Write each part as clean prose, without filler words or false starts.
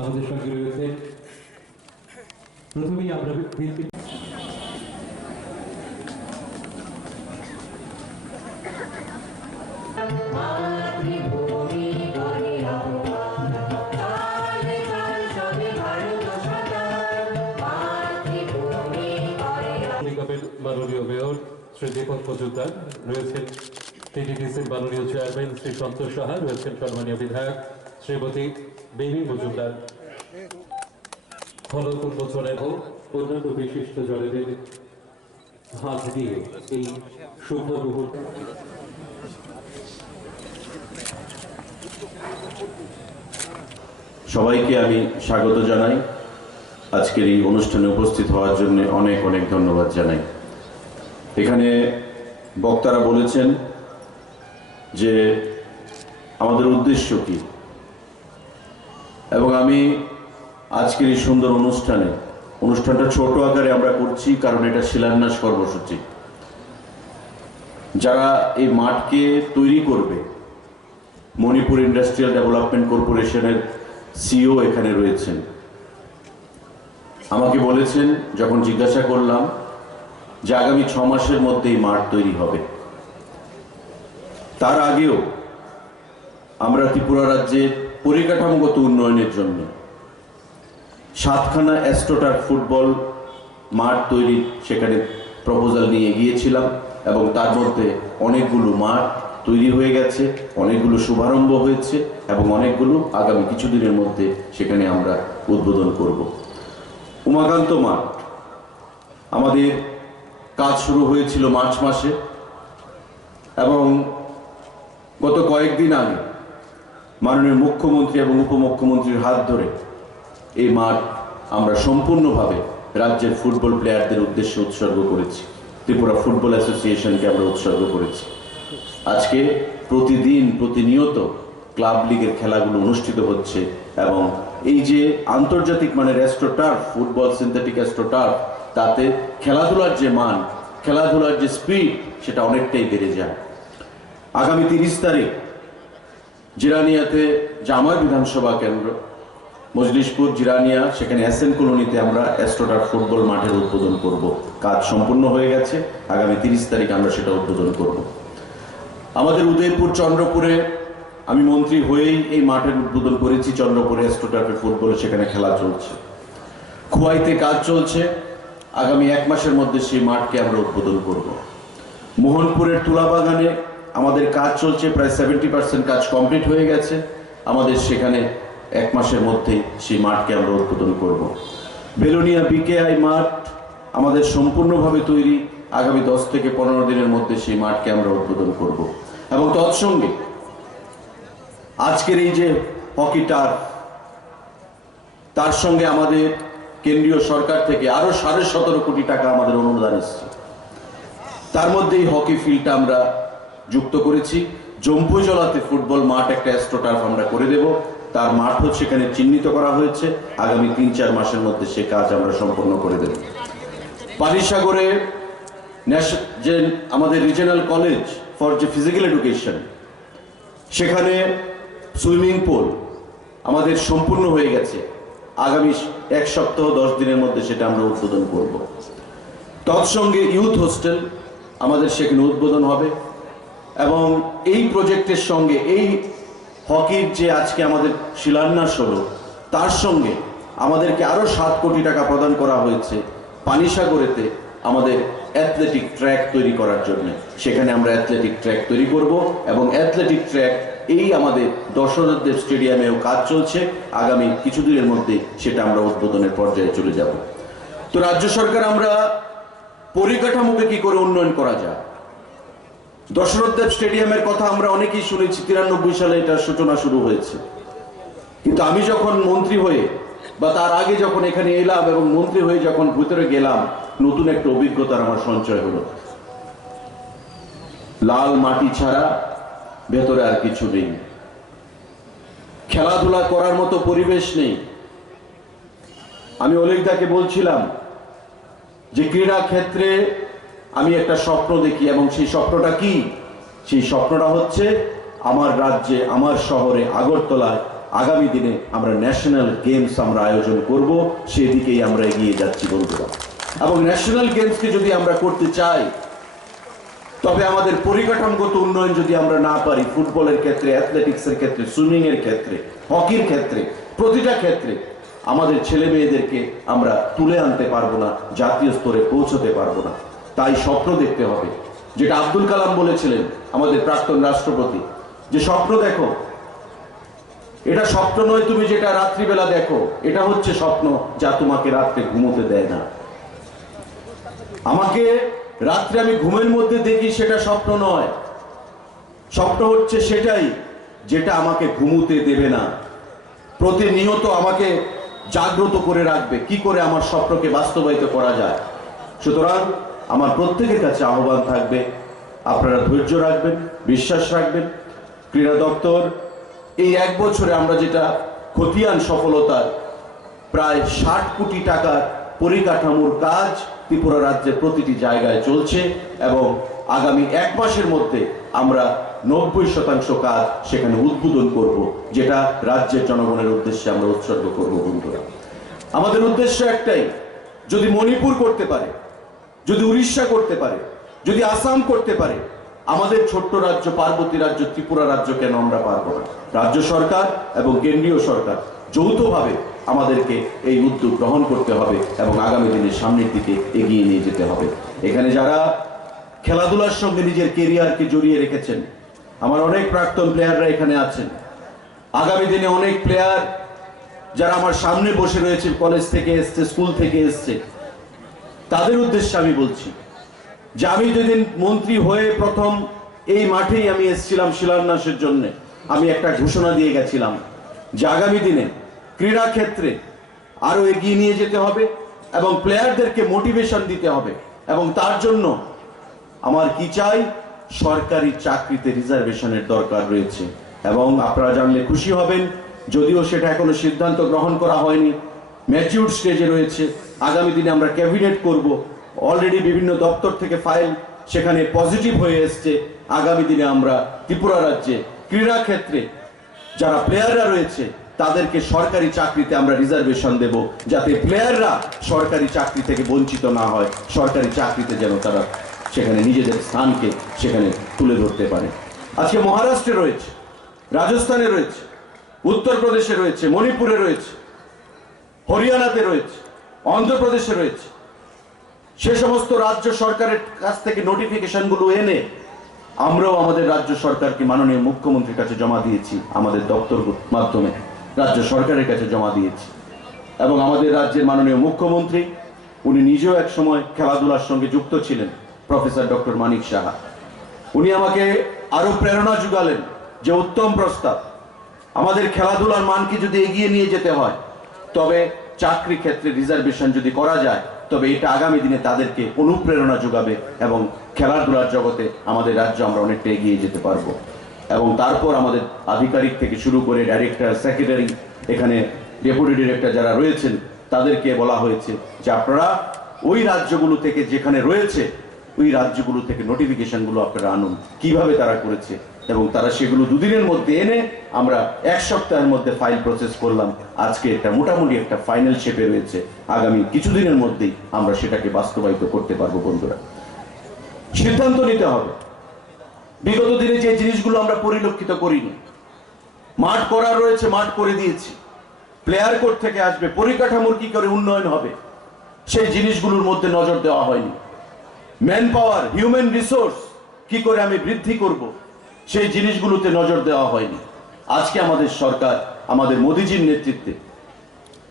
আমাদের সঙ্গে রয়েছে প্রথমেই আমরা মাননীয় মেয়র শ্রী দীপক মজুমদার রয়েছেন, টিটিডিসির মাননীয় চেয়ারম্যান শ্রী সন্তোষ সাহা রয়েছেন, সম্মানীয় বিধায়ক শ্রীমতী বেবি মজুমদার, ফলক উন্মোচন এবং অন্যান্য বিশিষ্ট জনেদের হাত দিয়ে এই শুভ মুহূর্ত। সবাইকে আমি স্বাগত জানাই। আজকের এই অনুষ্ঠানে উপস্থিত হওয়ার জন্য অনেক অনেক ধন্যবাদ জানাই। এখানে বক্তারা বলেছেন যে আমাদের উদ্দেশ্য কি, এবং আমি আজকের এই সুন্দর অনুষ্ঠানটা ছোট আকারে আমরা করছি, কারণ এটা শিলান্যাস কর্মসূচি। যারা এই মাঠকে তৈরি করবে, মণিপুর ইন্ডাস্ট্রিয়াল ডেভেলপমেন্ট কর্পোরেশনের সিইও এখানে রয়েছেন। আমাকে বলেছেন, যখন জিজ্ঞাসা করলাম, যে আগামী 6 মাসের মধ্যে এই মাঠ তৈরি হবে। তার আগেও আমরা ত্রিপুরা রাজ্যের পরিকাঠামোগত উন্নয়নের জন্য 7খানা অ্যাস্ট্রোটার্ফ ফুটবল মাঠ তৈরি সেখানে প্রপোজাল নিয়ে গিয়েছিলাম, এবং তার মধ্যে অনেকগুলো মাঠ তৈরি হয়ে গেছে, অনেকগুলো শুভারম্ভ হয়েছে, এবং অনেকগুলো আগামী কিছুদিনের মধ্যে সেখানে আমরা উদ্বোধন করব। উমাকান্ত মাঠ আমাদের কাজ শুরু হয়েছিল মার্চ মাসে, এবং গত কয়েকদিন আগে মাননীয় মুখ্যমন্ত্রী এবং উপমুখ্যমন্ত্রীর হাত ধরে এই মাঠ আমরা সম্পূর্ণভাবে রাজ্যের ফুটবল প্লেয়ারদের উদ্দেশ্যে উৎসর্গ করেছি। ত্রিপুরা ফুটবল অ্যাসোসিয়েশনকে আমরা উৎসর্গ করেছি। আজকে প্রতিনিয়ত ক্লাব লিগের খেলাগুলো অনুষ্ঠিত হচ্ছে, এবং এই যে আন্তর্জাতিক মানের অ্যাস্ট্রোটার্ফ ফুটবল, সিনথেটিক অ্যাস্ট্রোটার্ফ, তাতে খেলাধুলার যে মান, খেলাধুলার যে স্পিড, সেটা অনেকটাই বেড়ে যায়। আগামী 30 তারিখ জিরানিয়াতে, যা আমার বিধানসভা কেন্দ্র মজলিশপুর জিরানিয়া, সেখানে এসএন কলোনিতে আমরা অ্যাস্ট্রোটার্ফ ফুটবল মাঠের উদ্বোধন করব। কাজ সম্পূর্ণ হয়ে গেছে, আগামী 30 তারিখ আমরা সেটা উদ্বোধন করব। আমাদের উদয়পুর চন্দ্রপুরে আমি মন্ত্রী হয়েই এই মাঠের উদ্বোধন করেছি। চন্দ্রপুরে অ্যাস্ট্রোটার্ফের ফুটবলে সেখানে খেলা চলছে। খোয়াইতে কাজ চলছে, আগামী 1 মাসের মধ্যে সেই মাঠকে আমরা উদ্বোধন করব। মোহনপুরের তুলাবাগানে আমাদের কাজ চলছে, প্রায় 70% কাজ কমপ্লিট হয়ে গেছে। আমাদের সেখানে 1 মাসের মধ্যেই সেই মাঠকে আমরা উদ্বোধন করব। বেলোনিয়া বিকেআই মাঠ আমাদের সম্পূর্ণভাবে তৈরি, আগামী 10 থেকে 15 দিনের মধ্যে সেই মাঠকে আমরা উদ্বোধন করব। এবং তৎসঙ্গে আজকের এই যে হকি টার্ফ, তার সঙ্গে আমাদের কেন্দ্রীয় সরকার থেকে আরো 17.5 কোটি টাকা আমাদের অনুদান এসেছে। তার মধ্যে এই হকি ফিল্ডটা আমরা যুক্ত করেছি। জম্পুজলাতে ফুটবল মাঠ একটা অ্যাস্ট্রোটার্ফ আমরা করে দেব, তার মাঠও সেখানে চিহ্নিত করা হয়েছে। আগামী 3-4 মাসের মধ্যে সে কাজ আমরা সম্পন্ন করে দেব। পানিসাগরে যে আমাদের রিজিওনাল কলেজ ফর যে ফিজিক্যাল এডুকেশন, সেখানে সুইমিং পুল আমাদের সম্পূর্ণ হয়ে গেছে। আগামী 1 সপ্তাহ 10 দিনের মধ্যে সেটা আমরা উদ্বোধন করব। তৎসঙ্গে ইউথ হোস্টেল আমাদের সেখানে উদ্বোধন হবে, এবং এই প্রজেক্টের সঙ্গে এই হকির যে আজকে আমাদের শিলান্যাস হলো, তার সঙ্গে আমাদেরকে আরো 7 কোটি টাকা প্রদান করা হয়েছে পানিসাগরেতে আমাদের অ্যাথলেটিক ট্র্যাক তৈরি করার জন্য। সেখানে আমরা অ্যাথলেটিক ট্র্যাক তৈরি করব, এবং অ্যাথলেটিক ট্র্যাক এই আমাদের দশরথদেব স্টেডিয়ামেও কাজ চলছে। আগামী কিছুদিনের মধ্যে সেটা আমরা উদ্বোধনের পর্যায়ে চলে যাব। তো রাজ্য সরকার আমরা পরিকাঠামোকে কি করে উন্নয়ন করা যায়, দশরথদেব স্টেডিয়ামের কথা আমরা অনেকেই শুনেছি। 93 সালে এটার সূচনা শুরু হয়েছে, কিন্তু আমি যখন মন্ত্রী হয়ে বা তার আগে যখন এখানে এলাম এবং মন্ত্রী হয়ে যখন ভিতরে গেলাম, নতুন একটা অভিজ্ঞতার আমার সঞ্চয় হলো। লাল মাটি ছাড়া ভেতরে আর কিছু নেই, খেলাধুলা করার মতো পরিবেশ নেই। আমি অলিকদাকে বলছিলাম যে ক্রীড়া ক্ষেত্রে আমি একটা স্বপ্ন দেখি, এবং সেই স্বপ্নটা কি? সেই স্বপ্নটা হচ্ছে আমার রাজ্যে, আমার শহরে আগরতলায় আগামী দিনে আমরা ন্যাশনাল গেমস আমরা আয়োজন করব, সেদিকেই আমরা এগিয়ে যাচ্ছি বন্ধুরা। এবং ন্যাশনাল গেমসকে যদি আমরা করতে চাই, তবে আমাদের পরিকাঠামোগত উন্নয়ন যদি আমরা না পারি, ফুটবলের ক্ষেত্রে, অ্যাথলেটিক্সের ক্ষেত্রে, সুইমিং এর ক্ষেত্রে, হকির ক্ষেত্রে, প্রতিটা ক্ষেত্রে আমাদের ছেলে মেয়েদেরকে আমরা তুলে আনতে পারবো না, জাতীয় স্তরে পৌঁছতে পারবো না। তাই স্বপ্ন দেখতে হবে, যেটা আব্দুল কালাম বলেছিলেন, আমাদের প্রাক্তন রাষ্ট্রপতি, যে স্বপ্ন দেখো, এটা স্বপ্ন নয় তুমি যেটা রাত্রিবেলা দেখো, এটা হচ্ছে স্বপ্ন যা তোমাকে রাত্রে ঘুমোতে দেয় না। আমাকে রাত্রে আমি ঘুমের মধ্যে দেখি, সেটা স্বপ্ন নয়। স্বপ্ন হচ্ছে সেটাই যেটা আমাকে ঘুমোতে দেবে না, প্রতিনিয়ত আমাকে জাগ্রত করে রাখবে, কি করে আমার স্বপ্নকে বাস্তবায়িত করা যায়। সুতরাং আমার প্রত্যেকের কাছে আহ্বান থাকবে, আপনারা ধৈর্য রাখবেন, বিশ্বাস রাখবেন। ক্রীড়া দপ্তর এই 1 বছরে আমরা যেটা খতিয়ান সফলতার প্রায় 60 কোটি টাকার পরিকাঠামোর কাজ ত্রিপুরা রাজ্যের প্রতিটি জায়গায় চলছে, এবং আগামী 1 মাসের মধ্যে আমরা 90% কাজ সেখানে উদ্বোধন করব, যেটা রাজ্যের জনগণের উদ্দেশ্যে আমরা উৎসর্গ করব বন্ধুরা। আমাদের উদ্দেশ্য একটাই, যদি মণিপুর করতে পারে, যদি উড়িষ্যা করতে পারে, যদি আসাম করতে পারে, আমাদের ছোট্ট রাজ্য, পার্বতী রাজ্য ত্রিপুরা রাজ্য কেন আমরা পারবো না? রাজ্য সরকার এবং কেন্দ্রীয় সরকার যৌথভাবে আমাদেরকে এই উদ্যোগ গ্রহণ করতে হবে এবং আগামী দিনে সামনের দিকে এগিয়ে নিয়ে যেতে হবে। এখানে যারা খেলাধুলার সঙ্গে নিজের কেরিয়ারকে জড়িয়ে রেখেছেন, আমার অনেক প্রাক্তন প্লেয়াররা এখানে আছেন। আগামী দিনে অনেক প্লেয়ার যারা আমার সামনে বসে রয়েছে, কলেজ থেকে এসছে, স্কুল থেকে এসছে, তাদের উদ্দেশ্যে আমি বলছি যে আমি যেদিন মন্ত্রী হয়ে প্রথম এই মাঠেই আমি এসেছিলাম শিলান্যাসের জন্য, আমি একটা ঘোষণা দিয়ে গেছিলাম যে আগামী দিনে ক্রীড়া ক্ষেত্রে আরো এগিয়ে নিয়ে যেতে হবে এবং প্লেয়ারদেরকে মোটিভেশন দিতে হবে। এবং তার জন্য আমার কি চাই, সরকারি চাকরিতে রিজার্ভেশনের দরকার রয়েছে। এবং আপনারা জানলে খুশি হবেন, যদিও সেটা এখনো সিদ্ধান্ত গ্রহণ করা হয়নি, ম্যাচিউর স্টেজে রয়েছে। আগামী দিনে আমরা ক্যাবিনেট করব, অলরেডি বিভিন্ন দপ্তর থেকে ফাইল সেখানে পজিটিভ হয়ে এসছে। আগামী দিনে আমরা ত্রিপুরা রাজ্যে ক্রীড়া ক্ষেত্রে যারা প্লেয়াররা রয়েছে তাদেরকে সরকারি চাকরিতে আমরা রিজার্ভেশন দেব, যাতে প্লেয়াররা সরকারি চাকরি থেকে বঞ্চিত না হয়, সরকারি চাকরিতে যেন তারা সেখানে নিজেদের স্থানকে সেখানে তুলে ধরতে পারে। আজকে মহারাষ্ট্রে রয়েছে, রাজস্থানে রয়েছে, উত্তরপ্রদেশে রয়েছে, মণিপুরে রয়েছে, হরিয়ানাতে রয়েছে, অন্ধ্রপ্রদেশে রয়েছে। সে সমস্ত রাজ্য সরকারের কাছ থেকে নোটিফিকেশনগুলো এনে আমরাও আমাদের রাজ্য সরকারকে মাননীয় মুখ্যমন্ত্রীর কাছে জমা দিয়েছি, আমাদের দপ্তর মাধ্যমে রাজ্য সরকারের কাছে জমা দিয়েছি। এবং আমাদের রাজ্যের মাননীয় মুখ্যমন্ত্রী, উনি নিজেও এক সময় খেলাধুলার সঙ্গে যুক্ত ছিলেন, প্রফেসর ডক্টর মানিক সাহা, উনি আমাকে আরো প্রেরণা জুগালেন যে উত্তম প্রস্তাব, আমাদের খেলাধুলার মানকে যদি এগিয়ে নিয়ে যেতে হয়, তবে চাকরি ক্ষেত্রে রিজার্ভেশন যদি করা যায়, তবে এটা আগামী দিনে তাদেরকে অনুপ্রেরণা যোগাবে এবং খেলাধুলার জগতে আমাদের রাজ্য আমরা অনেকটা এগিয়ে যেতে পারবো। এবং তারপর আমাদের আধিকারিক থেকে শুরু করে ডাইরেক্টর, সেক্রেটারি, এখানে ডেপুটি ডিরেক্টর যারা রয়েছেন, তাদেরকে বলা হয়েছে যে আপনারা ওই রাজ্যগুলো থেকে যেখানে রয়েছে ওই রাজ্যগুলো থেকে নোটিফিকেশনগুলো আপনারা আনুন, কিভাবে তারা করেছে, এবং তারা সেগুলো 2 দিনের মধ্যে এনে আমরা 1 সপ্তাহের মধ্যে ফাইল প্রসেস করলাম। আজকে এটা মোটামুটি একটা ফাইনাল শেপে রয়েছে, আগামী কিছুদিনের মধ্যেই আমরা সেটাকে বাস্তবায়িত করতে পারবো বন্ধুরা। সিদ্ধান্ত নিতে হবে। বিগত দিনে যে জিনিসগুলো আমরা পরিলক্ষিত করিনি, মাঠ করা রয়েছে, মাঠ করে দিয়েছি, প্লেয়ার কোর্ট থেকে আসবে, পরিকাঠামোর কি করে উন্নয়ন হবে সেই জিনিসগুলোর মধ্যে নজর দেওয়া হয়নি। ম্যান পাওয়ার, হিউম্যান রিসোর্স কি করে আমি বৃদ্ধি করব সেই জিনিসগুলোতে নজর দেওয়া হয়নি। আজকে আমাদের সরকার, আমাদের মোদিজির নেতৃত্বে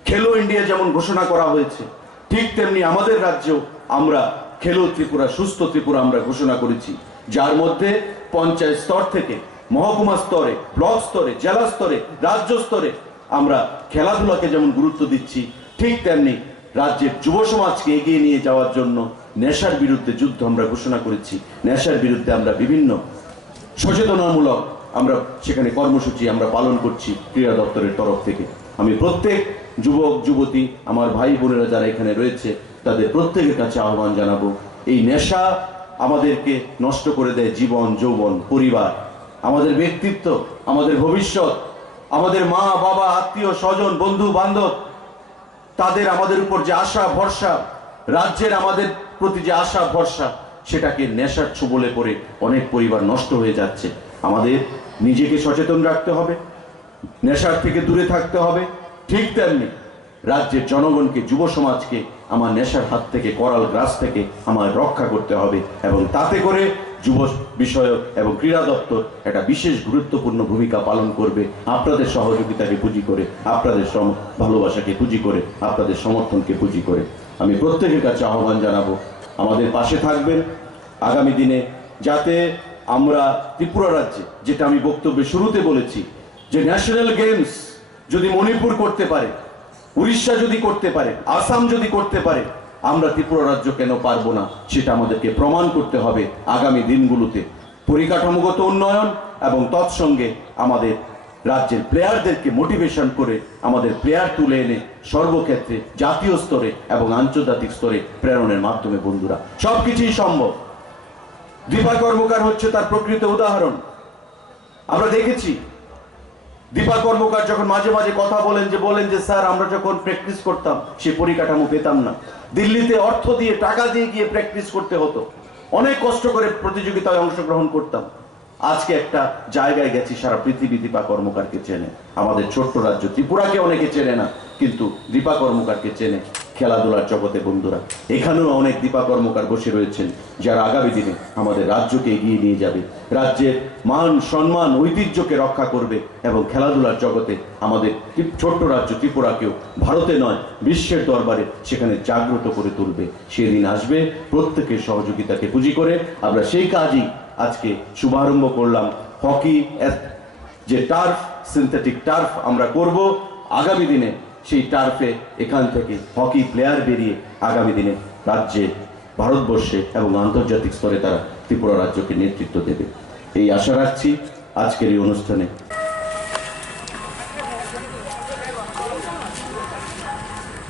খেলো ইন্ডিয়া যেমন ঘোষণা করা হয়েছে, ঠিক তেমনি আমাদের রাজ্যেও আমরা খেলো ত্রিপুরা, সুস্থ ত্রিপুরা আমরা ঘোষণা করেছি, যার মধ্যে পঞ্চায়েত স্তর থেকে মহকুমা স্তরে, ব্লক স্তরে, জেলা স্তরে, রাজ্য স্তরে আমরা খেলাধুলাকে যেমন গুরুত্ব দিচ্ছি, ঠিক তেমনি রাজ্যের যুব সমাজকে এগিয়ে নিয়ে যাওয়ার জন্য নেশার বিরুদ্ধে যুদ্ধ আমরা ঘোষণা করেছি। নেশার বিরুদ্ধে আমরা বিভিন্ন সচেতনামূলক আমরা সেখানে কর্মসূচি আমরা পালন করছি ক্রীড়া দপ্তরের তরফ থেকে। আমি প্রত্যেক যুবক যুবতী, আমার ভাই বোনেরা যারা এখানে রয়েছে, তাদের প্রত্যেকের কাছে আহ্বান জানাবো, এই নেশা আমাদেরকে নষ্ট করে দেয় জীবন, যৌবন, পরিবার। আমাদের ব্যক্তিত্ব, আমাদের ভবিষ্যৎ, আমাদের মা বাবা, আত্মীয় স্বজন, বন্ধু বান্ধব, তাদের আমাদের উপর যে আশা ভরসা, রাজ্যের আমাদের প্রতি যে আশা ভরসা, সেটাকে নেশার ছোবলে পড়ে অনেক পরিবার নষ্ট হয়ে যাচ্ছে। আমাদের নিজেকে সচেতন রাখতে হবে, নেশার থেকে দূরে থাকতে হবে। ঠিক তেমনি রাজ্যের জনগণকে, যুব সমাজকে আমার নেশার হাত থেকে, করাল গ্রাস থেকে আমার রক্ষা করতে হবে, এবং তাতে করে যুব বিষয়ক এবং ক্রীড়া দপ্তর একটা বিশেষ গুরুত্বপূর্ণ ভূমিকা পালন করবে। আপনাদের সহযোগিতাকে পুঁজি করে, আপনাদের ভালোবাসাকে পুঁজি করে, আপনাদের সমর্থনকে পুঁজি করে আমি প্রত্যেকের কাছে আহ্বান জানাবো, আমাদের পাশে থাকবেন আগামী দিনে, যাতে আমরা ত্রিপুরা রাজ্যে, যেটা আমি বক্তব্যের শুরুতে বলেছি, যে ন্যাশনাল গেমস যদি মণিপুর করতে পারে, উড়িষ্যা যদি করতে পারে, আসাম যদি করতে পারে, আমরা ত্রিপুরা রাজ্য কেন পারবো না, সেটা আমাদেরকে প্রমাণ করতে হবে আগামী দিনগুলোতে। পরিকাঠামোগত উন্নয়ন এবং তৎসঙ্গে আমাদের রাজ্যের প্লেয়ারদেরকে মোটিভেশন করে, আমাদের প্লেয়ার তুলে এনে সর্বক্ষেত্রে জাতীয় স্তরে এবং আন্তর্জাতিক স্তরে প্রেরণের মাধ্যমে বন্ধুরা সবকিছুই সম্ভব। দীপা কর্মকার হচ্ছে তার প্রকৃত উদাহরণ। আমরা দেখেছি দীপা কর্মকার যখন মাঝে মাঝে কথা বলেন যে স্যার, আমরা যখন প্র্যাকটিস করতাম সে পরিকাঠামো পেতাম না, দিল্লিতে অর্থ দিয়ে, টাকা দিয়ে গিয়ে প্র্যাকটিস করতে হতো, অনেক কষ্ট করে প্রতিযোগিতায় অংশগ্রহণ করতাম। আজকে একটা জায়গায় গেছি, সারা পৃথিবী দীপা কর্মকারকে চেনে। আমাদের ছোট্ট রাজ্য ত্রিপুরাকে অনেকে চেনে না, কিন্তু দীপা কর্মকারকে চেনে খেলাধুলার জগতে বন্ধুরা। এখানেও অনেক দীপা কর্মকার বসে রয়েছেন, যারা আগামী দিনে আমাদের রাজ্যকে এগিয়ে নিয়ে যাবে, রাজ্যের মান সম্মান ঐতিহ্যকে রক্ষা করবে, এবং খেলাধুলার জগতে আমাদের ছোট্ট রাজ্য ত্রিপুরাকেও ভারতে নয় বিশ্বের দরবারে সেখানে জাগ্রত করে তুলবে। সেদিন আসবে, প্রত্যেকের সহযোগিতাকে পুঁজি করে আমরা সেই কাজই আজকে শুভারম্ভ করলাম। হকি যে টার্ফ, সিনথেটিক টার্ফ আমরা করব আগামী দিনে, সেই টার্ফে এখান থেকে হকি প্লেয়ার বেরিয়ে আগামী দিনে রাজ্যে, ভারতবর্ষে এবং আন্তর্জাতিক স্তরে তারা ত্রিপুরা রাজ্যকে নেতৃত্ব দেবে, এই আশা রাখছি। আজকের এই অনুষ্ঠানে